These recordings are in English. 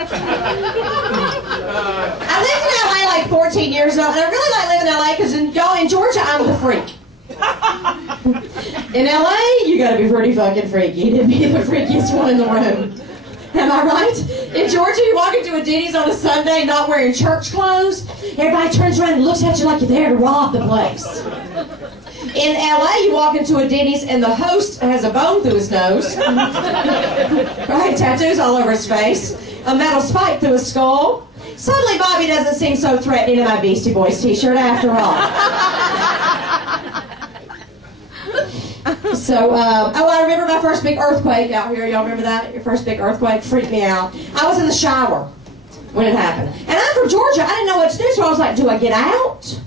I lived in LA like 14 years old, and I really like living in LA because in Georgia, I'm the freak. In LA, you gotta be pretty fucking freaky to be the freakiest one in the room. Am I right? In Georgia, you walk into a Denny's on a Sunday not wearing church clothes, everybody turns around and looks at you like you're there to rob the place. In LA, you walk into a Denny's and the host has a bone through his nose. Right? Tattoos all over his face. A metal spike through his skull. Suddenly, Bobbie doesn't seem so threatening in my Beastie Boys t-shirt after all. So, I remember my first big earthquake out here. Y'all remember that? Your first big earthquake freaked me out. I was in the shower when it happened. And I'm from Georgia. I didn't know what to do, so I was like, do I get out?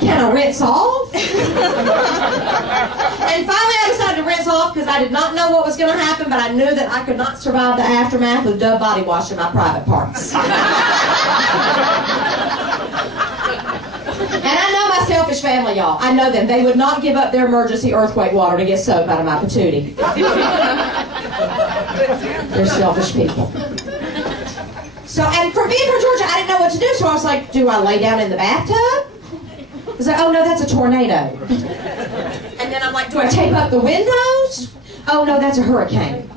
Can I rinse off? And finally I decided to rinse off because I did not know what was going to happen, but I knew that I could not survive the aftermath of Dove body wash in my private parts. And I know my selfish family, y'all. I know them. They would not give up their emergency earthquake water to get soap out of my patootie. They're selfish people. So, and for being from Georgia, I didn't know what to do, so I was like, do I lay down in the bathtub? I was like, oh no, that's a tornado. And then I'm like, do I tape up the windows? Oh no, that's a hurricane.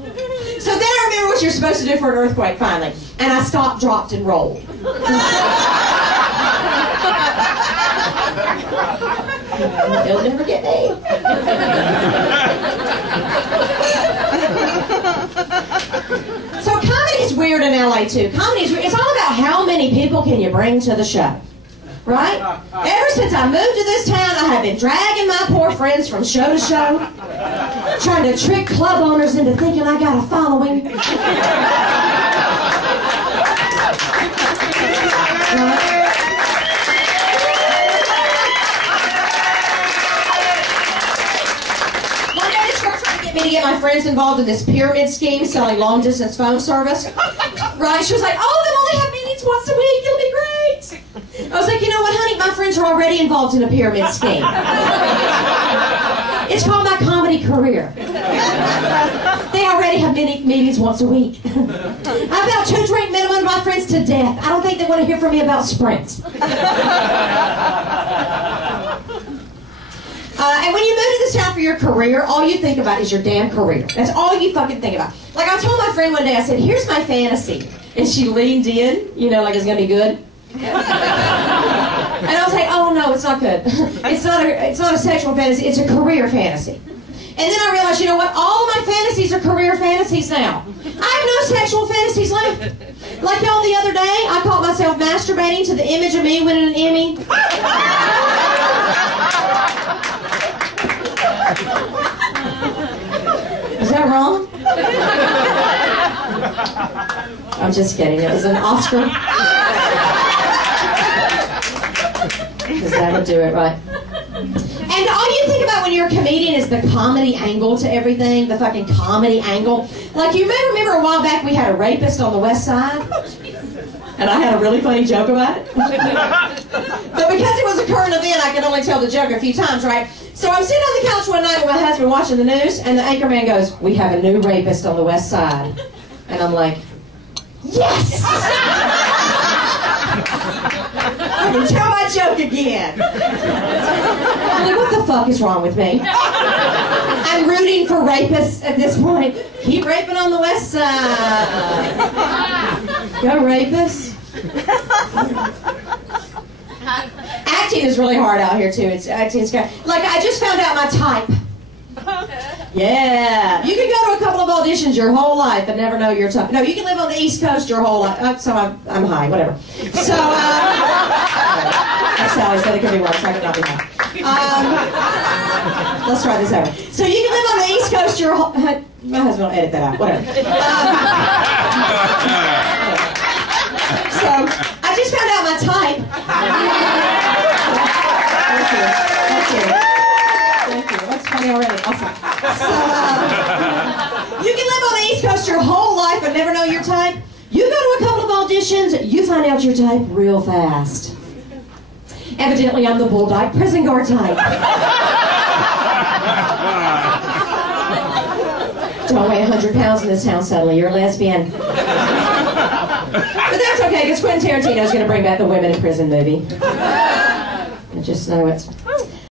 So then I remember what you're supposed to do for an earthquake, finally. And I stopped, dropped, and rolled. It'll never get me. So comedy's weird in LA too. Comedy's weird. It's all about how many people can you bring to the show. Right? Ever since I moved to this town, I have been dragging my poor friends from show to show, trying to trick club owners into thinking I got a following. One day this girl tried to get me to get my friends involved in this pyramid scheme selling long-distance phone service. Right? She was like, oh, they'll only have meetings once a week. It'll be great. I was like, you know what, honey? My friends are already involved in a pyramid scheme. It's called my comedy career. They already have meetings once a week. I about 2 drink minimum to my friends to death. I don't think they want to hear from me about Sprint. And when you move to this town for your career, all you think about is your damn career. That's all you fucking think about. Like I told my friend one day, I said, here's my fantasy. And she leaned in, you know, like it's going to be good. And I was like, oh no, it's not good. It's not a sexual fantasy, it's a career fantasy. And then I realized, you know what, all of my fantasies are career fantasies now. I have no sexual fantasies left. Like y'all the other day, I caught myself masturbating to the image of me winning an Emmy. Is that wrong? I'm just kidding, it was an Oscar. Because that would do it, right? And all you think about when you're a comedian is the comedy angle to everything, the fucking comedy angle. Like, you may remember a while back we had a rapist on the West Side, and I had a really funny joke about it. But because it was a current event, I can only tell the joke a few times, right? So I'm sitting on the couch one night with my husband watching the news, and the anchor man goes, we have a new rapist on the West Side. And I'm like, yes! I can tell my joke again. I'm like, what the fuck is wrong with me? I'm rooting for rapists at this point. Keep raping on the West Side. Go rapists. Acting is really hard out here too. Acting's good. Like, I just found out my type. Yeah. You can go to a couple of auditions your whole life and never know your type. No, you can live on the East Coast your whole life. So I'm high, whatever. So, Sally said it could be worse. I could not be high. Let's try this over. So you can live on the East Coast your whole... My husband will edit that out. Whatever. So, I just found out my type. Thank you. That's funny already. Awesome. So, you can live on the East Coast your whole life and never know your type. You go to a couple of auditions, you find out your type real fast. Evidently, I'm the Bulldog prison guard type. Don't weigh 100 pounds in this town suddenly. You're a lesbian. But that's okay, because Quentin Tarantino's going to bring back the Women in Prison movie. I just know it.